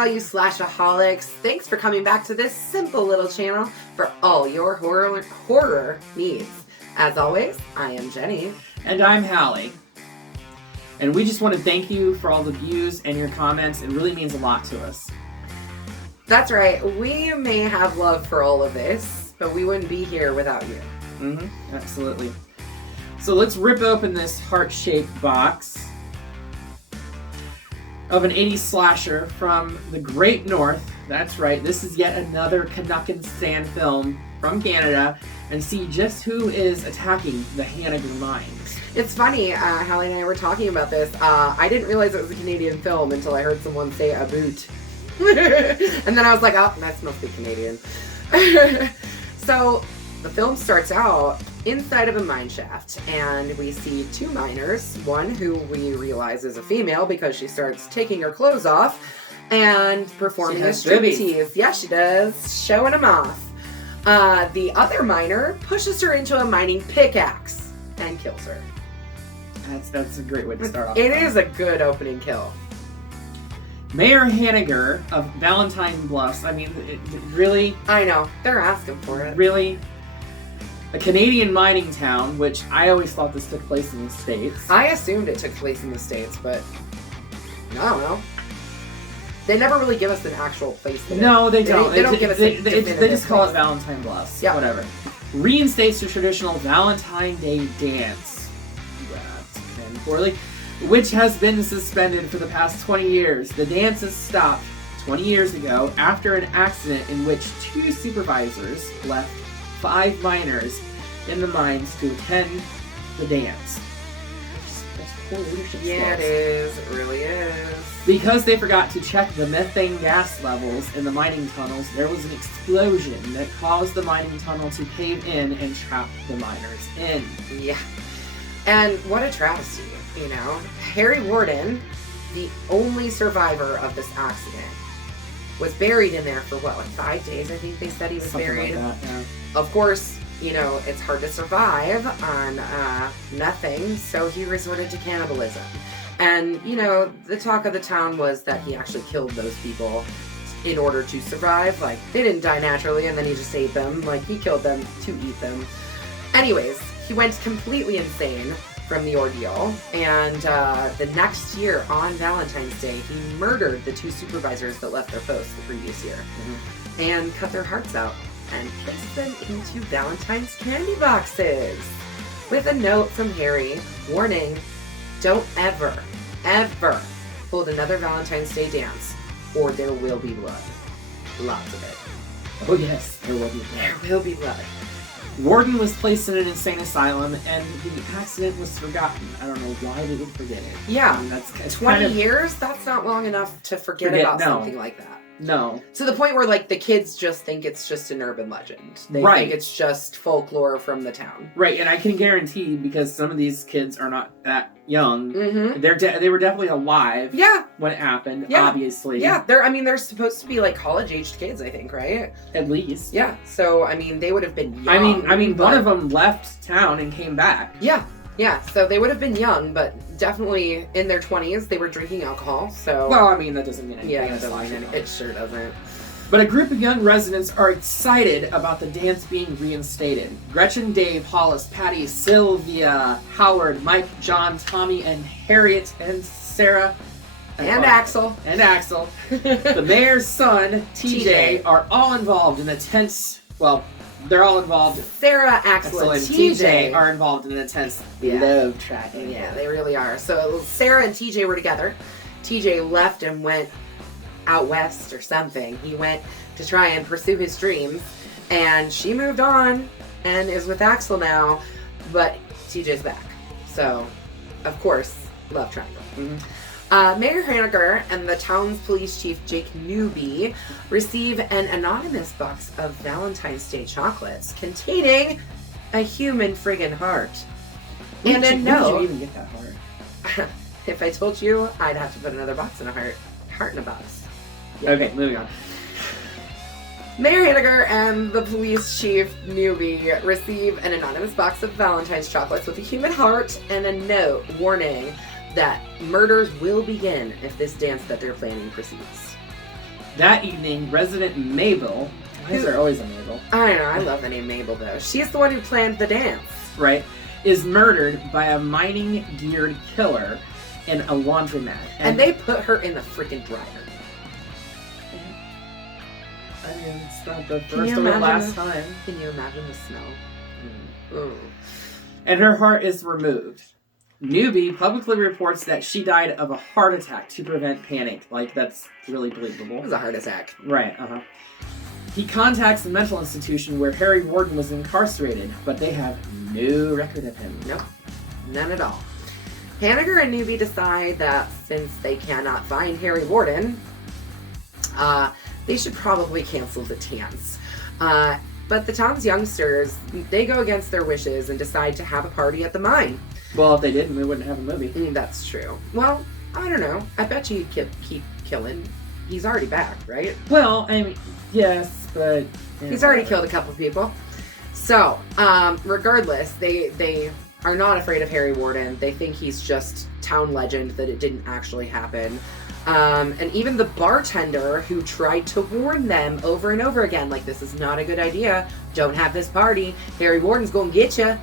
all you slashaholics. Thanks for coming back to this simple little channel for all your horror needs. As always, I am Jenny. And I'm Hallie. And we just want to thank you for all the views and your comments. It really means a lot to us. That's right. We may have love for all of this, but we wouldn't be here without you. Mm-hmm. Absolutely. So let's rip open this heart-shaped box of an 80s slasher from the Great North. That's right, this is yet another Canuckin Sand film from Canada, and see just who is attacking the Hannigan mines. It's funny, Hallie and I were talking about this. I didn't realize it was a Canadian film until I heard someone say a boot. And then I was like, oh, that must be Canadian. So the film starts out inside of a mine shaft, and we see two miners, one who we realize is a female because she starts taking her clothes off and performing a striptease. Yeah, she does, showing them off. The other miner pushes her into a mining pickaxe and kills her. That's a great way to start off. It is a good opening kill. Mayor Hanniger of Valentine Bluffs. I mean, really? I know, they're asking for it. Really? A Canadian mining town, which I always thought this took place in the States. I assumed it took place in the States, but I don't know. They never really give us an actual place. No, they don't. They don't give us They just call it Valentine Bluffs. Yeah. Whatever. Reinstates the traditional Valentine Day dance. And poorly. Which has been suspended for the past 20 years. The dance has stopped 20 years ago after an accident in which two supervisors left 5 miners in the mines to attend the dance. That's poor leadership skills. Yeah, it is. It really is. Because they forgot to check the methane gas levels in the mining tunnels, there was an explosion that caused the mining tunnel to cave in and trap the miners in. Yeah. And what a travesty, you know? Harry Warden, the only survivor of this accident, was buried in there for what, like 5 days, I think they said he was Something buried. like that, yeah. Of course, you know, it's hard to survive on nothing, so he resorted to cannibalism. And, you know, the talk of the town was that he actually killed those people in order to survive. Like, they didn't die naturally, and then he just ate them. Like, he killed them to eat them. Anyways, he went completely insane from the ordeal, and the next year, on Valentine's Day, he murdered the 2 supervisors that left their posts the previous year, and cut their hearts out, and placed them into Valentine's candy boxes, with a note from Harry, warning, don't ever, ever hold another Valentine's Day dance, or there will be blood. Lots of it. Oh yes, there will be blood. There will be blood. Warden was placed in an insane asylum, and the accident was forgotten. I don't know why they would forget it. Yeah, I mean, that's 20 years? That's not long enough to forget about something like that. No. To the point where, like, the kids just think it's just an urban legend. They think it's just folklore from the town. Right, and I can guarantee, because some of these kids are not that young, they were definitely alive when it happened, obviously. Yeah, they're supposed to be, like, college-aged kids, I think, right? At least. Yeah, so, I mean, they would have been young. I mean, one of them left town and came back. Yeah, so they would have been young, but definitely in their 20s, they were drinking alcohol, so... Well, I mean, that doesn't mean anything. Yeah, it doesn't mean anything. It sure doesn't. But a group of young residents are excited about the dance being reinstated. Gretchen, Dave, Hollis, Patty, Sylvia, Howard, Mike, John, Tommy, and Harriet, and Sarah... And Axel. And Axel. The mayor's son, TJ, are all involved in a tense... Well... They're all involved. Sarah, Axel, and TJ are involved in an intense love track. Yeah, they really are. So Sarah and TJ were together. TJ left and went out west or something. He went to try and pursue his dreams. And she moved on and is with Axel now. But TJ's back. So, of course, love triangle. Mayor Hanniger and the town's police chief, Jake Newby, receive an anonymous box of Valentine's Day chocolates containing a human friggin' heart. And a note. Where did you even get that heart? If I told you, I'd have to put another box in a heart. Heart in a box. Yeah. Okay, moving on. Mayor Hanniger and the police chief, Newby, receive an anonymous box of Valentine's chocolates with a human heart and a note warning that murders will begin if this dance that they're planning proceeds. That evening, resident Mabel, why is there always a Mabel? I don't know, I love the name Mabel though. She's the one who planned the dance. Right, is murdered by a mining-geared killer in a laundromat. And they put her in the freaking dryer. I mean, it's not the first or the last time. Can you imagine the smell? And her heart is removed. Newbie publicly reports that she died of a heart attack to prevent panic. Like, that's really believable. It was a heart attack. Right, He contacts the mental institution where Harry Warden was incarcerated, but they have no record of him. Nope, none at all. Hanniger and Newbie decide that since they cannot find Harry Warden, they should probably cancel the dance. But the town's youngsters, they go against their wishes and decide to have a party at the mine. Well, if they didn't, we wouldn't have a movie. That's true. Well, I don't know. I bet you he'd keep killing. He's already back, right? Well, I mean, yes, but... He's already killed a couple people. So, regardless, they are not afraid of Harry Warden. They think he's just town legend, that it didn't actually happen. And even the bartender who tried to warn them over and over again, like, this is not a good idea. Don't have this party. Harry Warden's gonna get you.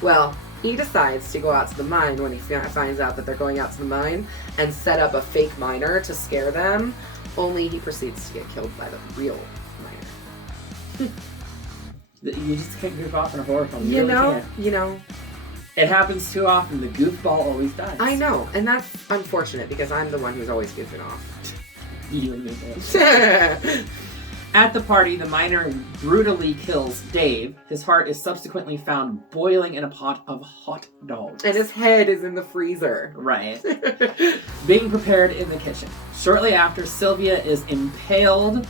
Well, he decides to go out to the mine when he finds out that they're going out to the mine and set up a fake miner to scare them. Only he proceeds to get killed by the real miner. You just can't goof off in a horror film. You know. It happens too often. The goofball always dies. I know, and that's unfortunate because I'm the one who's always goofing off. You and me. At the party, the miner brutally kills Dave. His heart is subsequently found boiling in a pot of hot dogs. And his head is in the freezer. Right. Being prepared in the kitchen. Shortly after, Sylvia is impaled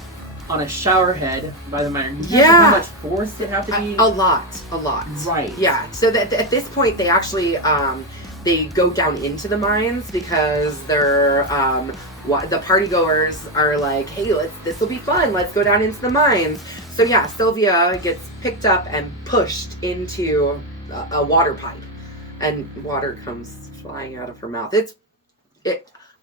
on a shower head by the miner. Yeah. How much force it have to be? A lot. Right. Yeah. So that at this point, they actually they go down into the mines because they're the party goers are like, hey, this will be fun. Let's go down into the mines. So yeah, Sylvia gets picked up and pushed into a water pipe, and water comes flying out of her mouth.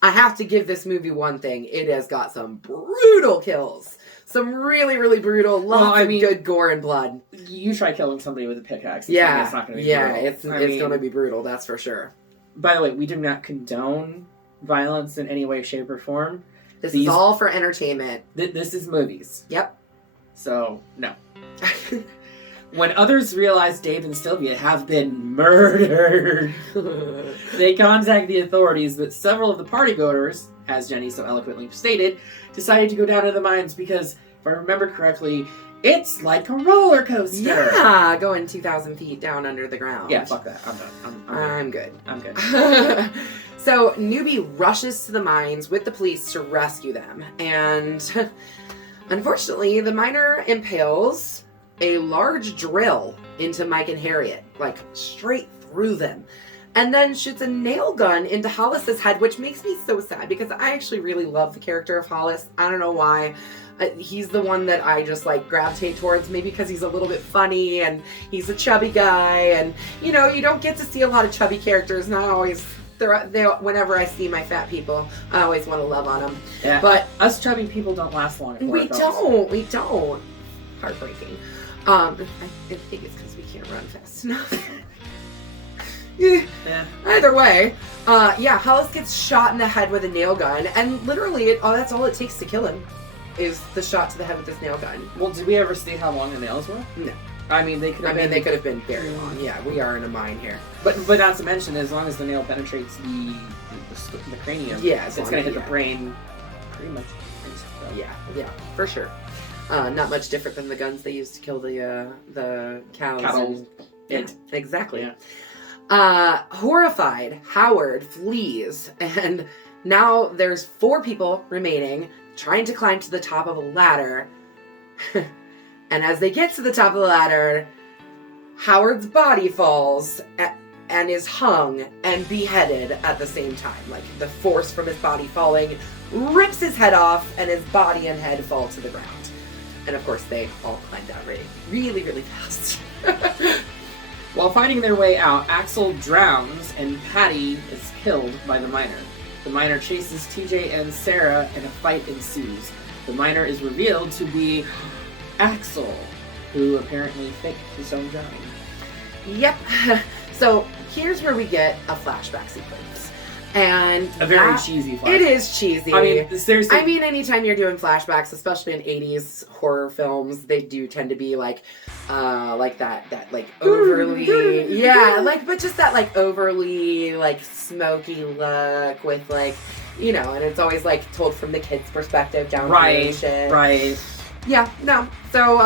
I have to give this movie one thing. It has got some brutal kills. Some really, really brutal, lots of good gore and blood. You try killing somebody with a pickaxe. Yeah, it's not going to be brutal. It's going to be brutal, that's for sure. By the way, we do not condone violence in any way, shape, or form. This is all for entertainment. This is movies. Yep. So, no. When others realize Dave and Sylvia have been murdered, they contact the authorities, but several of the partygoers, as Jenny so eloquently stated, decided to go down to the mines because, if I remember correctly, it's like a roller coaster. Yeah, going 2,000 feet down under the ground. Yeah, fuck that. I'm done. I'm good. I'm good. So, Newbie rushes to the mines with the police to rescue them, and unfortunately, the miner impales a large drill into Mike and Harriet, like straight through them, and then shoots a nail gun into Hollis's head, which makes me so sad because I actually really love the character of Hollis. I don't know why. He's the one that I just like gravitate towards, maybe because he's a little bit funny and he's a chubby guy, and you know, you don't get to see a lot of chubby characters, and I always whenever I see my fat people, I always want to love on them. Yeah, but us chubby people don't last long. We don't. Heartbreaking. I think it's because we can't run fast enough. Yeah. Either way, Hollis gets shot in the head with a nail gun, and literally, that's all it takes to kill him, is the shot to the head with this nail gun. Well, did we ever see how long the nails were? No. I mean, they could have been very long. Yeah, we are in a mine here. But not to mention, as long as the nail penetrates the cranium, it's going to hit the brain pretty much. Yeah, for sure. Not much different than the guns they used to kill the cows. Cattle. Yeah, exactly. Yeah. Horrified, Howard flees, and now there's 4 people remaining trying to climb to the top of a ladder. And as they get to the top of the ladder, Howard's body falls and is hung and beheaded at the same time. Like, the force from his body falling rips his head off, and his body and head fall to the ground. And of course, they all climb down really, really fast. While fighting their way out, Axel drowns and Patty is killed by the miner. The miner chases TJ and Sarah, and a fight ensues. The minor is revealed to be Axel, who apparently faked his own drowning. Yep. So here's where we get a flashback sequence. And a very cheesy flashback. It is cheesy. I mean, seriously. I mean, anytime you're doing flashbacks, especially in 80s horror films, they do tend to be like that like overly, yeah, like, but just that like overly like smoky look with like, you know, and it's always like told from the kid's perspective down narration. Right. Yeah, no. So,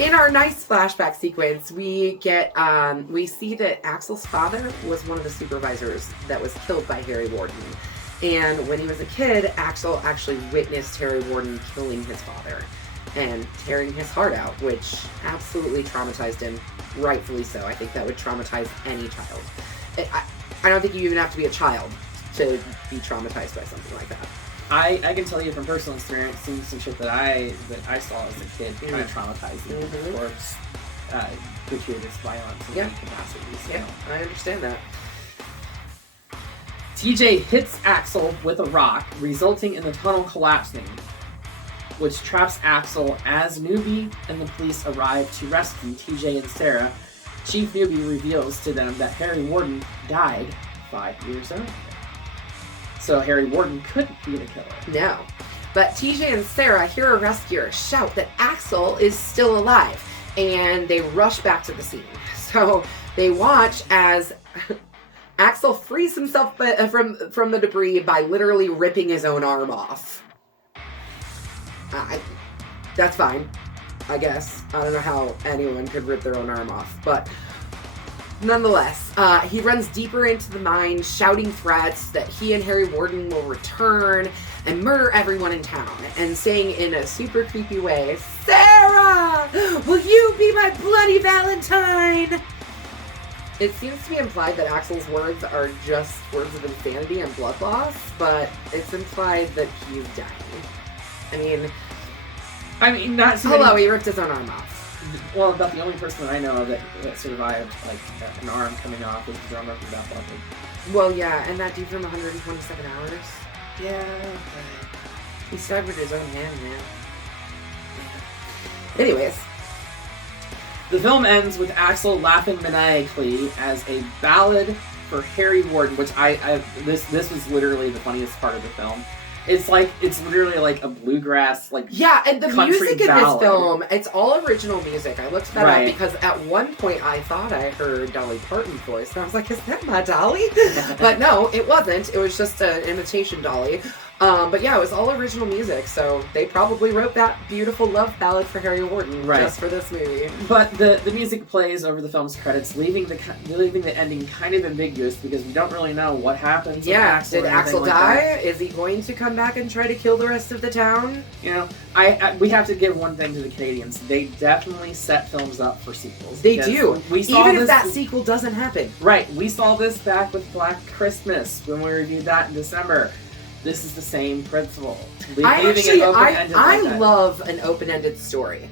in our nice flashback sequence, we get, we see that Axel's father was one of the supervisors that was killed by Harry Warden. And when he was a kid, Axel actually witnessed Harry Warden killing his father and tearing his heart out, which absolutely traumatized him, rightfully so. I think that would traumatize any child. I don't think you even have to be a child to be traumatized by something like that. I can tell you from personal experience, seeing some shit that I saw as a kid kind of traumatized me towards gratuitous violence and capacities. Yeah, I understand that. TJ hits Axel with a rock, resulting in the tunnel collapsing, which traps Axel. As Newbie and the police arrive to rescue TJ and Sarah, Chief Newbie reveals to them that Harry Warden died 5 years earlier. So Harry Warden couldn't be the killer. No. But TJ and Sarah hear a rescuer shout that Axel is still alive, and they rush back to the scene. So they watch as Axel frees himself from the debris by literally ripping his own arm off. That's fine, I guess. I don't know how anyone could rip their own arm off, but nonetheless, he runs deeper into the mine, shouting threats that he and Harry Warden will return and murder everyone in town, and saying in a super creepy way, "Sarah, will you be my Bloody Valentine?" It seems to be implied that Axel's words are just words of insanity and blood loss, but it's implied that he's dying. I mean, not so hello, he ripped his own arm off. Well, about the only person that I know that survived, like, an arm coming off was the drummer from Bloody Valentine. Well, yeah, and that dude from 127 Hours. Yeah. He severed his own hand, man. Anyways. The film ends with Axel laughing maniacally as a ballad for Harry Warden, which this was literally the funniest part of the film. It's literally like a bluegrass, like, yeah, and the music in ballad. this film, it's all original music. I looked that Right. up because at one point I thought I heard Dolly Parton's voice, and I was like, is that my Dolly? But no, it wasn't. It was just an imitation Dolly. But yeah, it was all original music, so they probably wrote that beautiful love ballad for Harry Warden just for this movie. But the music plays over the film's credits, leaving the ending kind of ambiguous because we don't really know what happens. Yeah, with Axel did Axel die? Is he going to come back and try to kill the rest of the town? You know, we have to give one thing to the Canadians. They definitely set films up for sequels. They do. We saw even if that sequel doesn't happen. Right. We saw this back with Black Christmas when we reviewed that in December. This is the same principle. I love an open-ended story.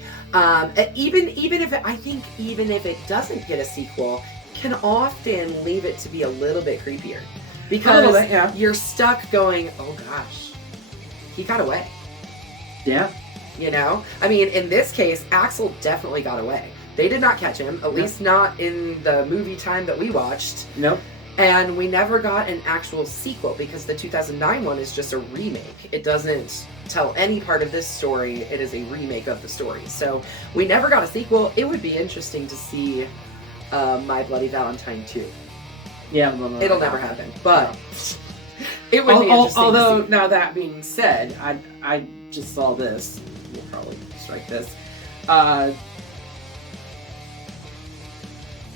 Even if it doesn't get a sequel, can often leave it to be a little bit creepier. Because you're stuck going, oh gosh, he got away. Yeah. You know? I mean, in this case, Axel definitely got away. They did not catch him, at least not in the movie time that we watched. Nope. And we never got an actual sequel because the 2009 one is just a remake. It doesn't tell any part of this story. It is a remake of the story. So we never got a sequel. It would be interesting to see My Bloody Valentine 2. Yeah, it'll never happen. But it would be interesting. Although, now that being said, I just saw this. We'll probably strike this. I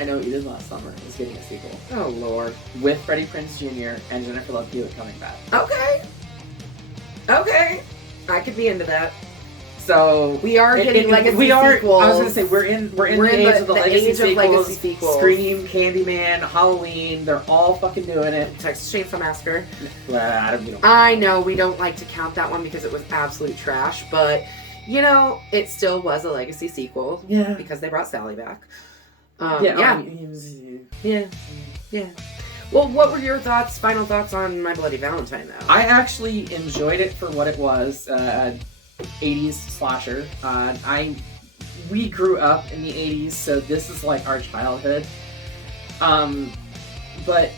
Know What You Did Last Summer is getting a sequel. Oh, Lord. With Freddie Prinze Jr. and Jennifer Love Hewitt coming back. Okay. I could be into that. So we are getting legacy sequels. I was gonna say we're in the age of the legacy sequels. Scream, Candyman, Halloween, they're all fucking doing it. Texas Chainsaw Massacre. I know we don't like to count that one because it was absolute trash, but you know, it still was a legacy sequel. Yeah. Because they brought Sally back. Yeah. Well, what were your final thoughts on My Bloody Valentine, though? I actually enjoyed it for what it was. 80s slasher. We grew up in the 80s, so this is like our childhood. But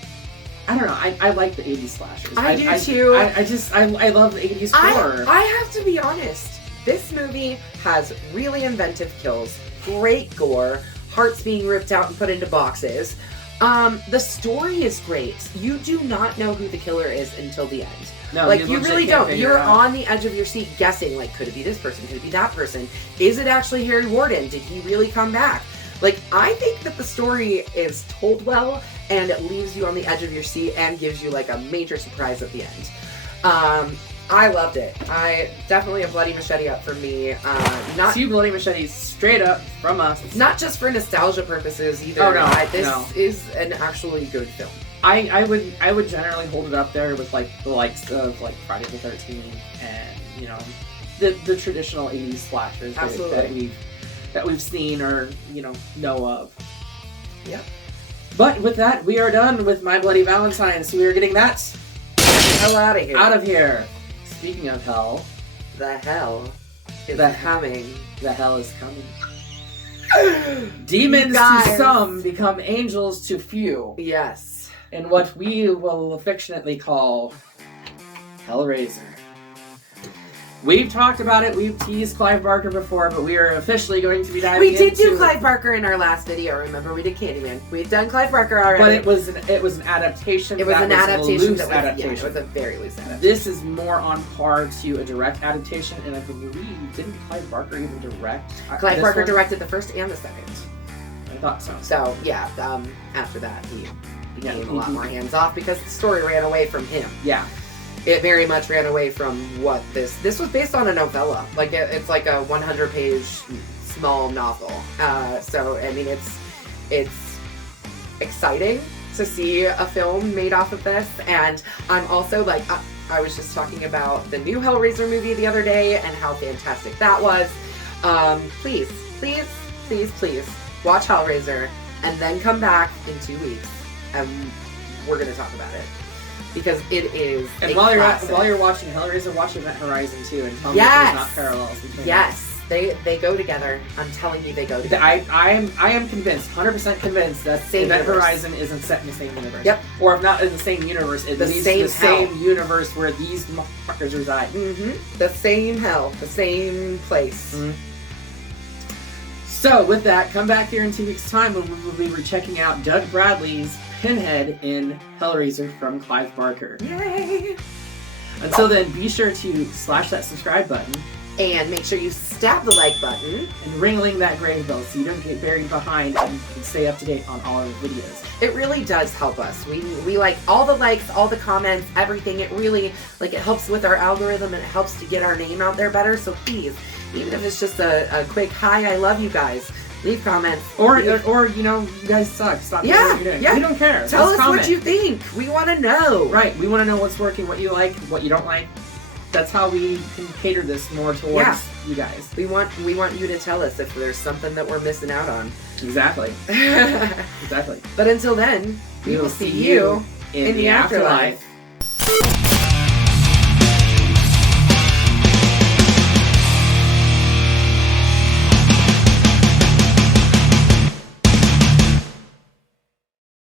I don't know. I like the 80s slashers. I do too. I love the 80s horror. I have to be honest. This movie has really inventive kills, great gore, hearts being ripped out and put into boxes. The story is great. You do not know who the killer is until the end. No, like, you really don't. You're out. on the edge of your seat guessing, like, could it be this person? Could it be that person? Is it actually Harry Warden? Did he really come back? Like, I think that the story is told well, and it leaves you on the edge of your seat and gives you, like, a major surprise at the end. I loved it. Definitely a Bloody Machete up for me. Not 2 Bloody Machetes straight up from us. Not just for nostalgia purposes either. Oh, no. This is an actually good film. I would generally hold it up there with like the likes of like Friday the 13th and, you know, the traditional 80s slashers that we've seen or, you know of. Yep. But with that, we are done with My Bloody Valentine, so we are getting that hell out of here. Out of here. Speaking of hell, the hell is coming. The hell is coming. Demons to some become angels to few. Yes. In what we will affectionately call Hellraiser. We've talked about it, we've teased Clive Barker before, but we are officially going to be diving into... We did do Clive Barker in our last video, remember? We did Candyman. We've done Clive Barker already. But it was an adaptation. It was an adaptation that was adaptation. Yeah, it was a very loose adaptation. This is more on par to a direct adaptation, and I believe, didn't Clive Barker even direct Clive Barker directed the first and the second. I thought so. So, yeah, after that, he became a lot more hands-off because the story ran away from him. Yeah. It very much ran away from what this was based on a novella. Like, it's like a 100-page small novel. So, I mean, it's exciting to see a film made off of this. And I'm also, like, I was just talking about the new Hellraiser movie the other day and how fantastic that was. Please, watch Hellraiser and then come back in 2 weeks and we're going to talk about it. Because it is and while you're watching Hellraiser, watch Event Horizon too, and tell me if there's not parallels between them. They go together. I'm telling you, they go together. I am convinced, 100% convinced that Event Horizon isn't set in the same universe. Yep. Or if not in the same universe, at least the same universe where these motherfuckers reside. Mm-hmm. The same hell, the same place. Mm-hmm. So with that, come back here in 2 weeks' time when we will be checking out Doug Bradley's Pinhead in Hellraiser from Clive Barker. Yay! Until then, be sure to slash that subscribe button. And make sure you stab the like button. And ring that grave bell so you don't get buried behind and can stay up to date on all our videos. It really does help us. We like all the likes, all the comments, everything. It really, like, it helps with our algorithm and it helps to get our name out there better. So please, even if it's just a quick hi, I love you guys. Leave comments. Or you know, you guys suck. Stop doing what you're doing. Yeah. We don't care. Tell us comment. what you think. We want to know. Right. We want to know what's working, what you like, what you don't like. That's how we can cater this more towards you guys. We want you to tell us if there's something that we're missing out on. Exactly. Exactly. But until then, we will see you in the afterlife.